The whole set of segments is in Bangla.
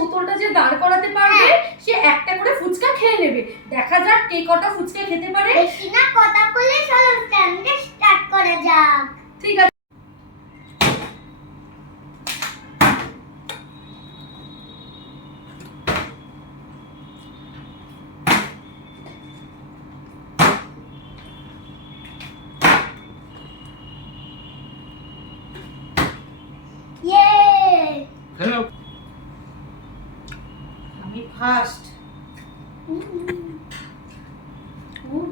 বোতলটা যে দাঁড় করাতে পারবে সে একটা করে ফুচকা খেয়ে নেবে। দেখা যাক কে কটা ফুচকা খেতে পারে। বেশি না কথা বলে চলো স্ট্যান্ডে স্টার্ট করা যাক। ঠিক আছে। ইয়ে হ্যালো আমি ফার্স্ট।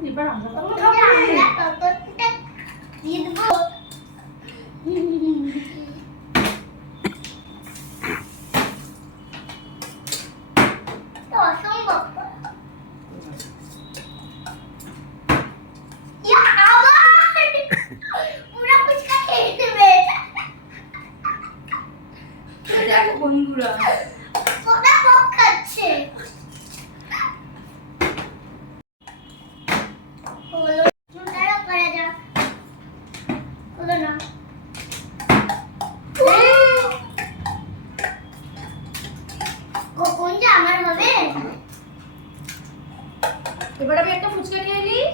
এবার আমরা তো খাবো। আমরা ততটা জিতবো। তো অসম্ভব। ইয়া আবার পুরো ফুচকা খেয়ে নেবে। দেখো বন্ধুরা, ওটা বক খাচ্ছে। হলো জুতাটা করা যাক। হলো না। কখন যে আমার হবে। এবার আমি একটা ফুচকা খেয়ে নিই।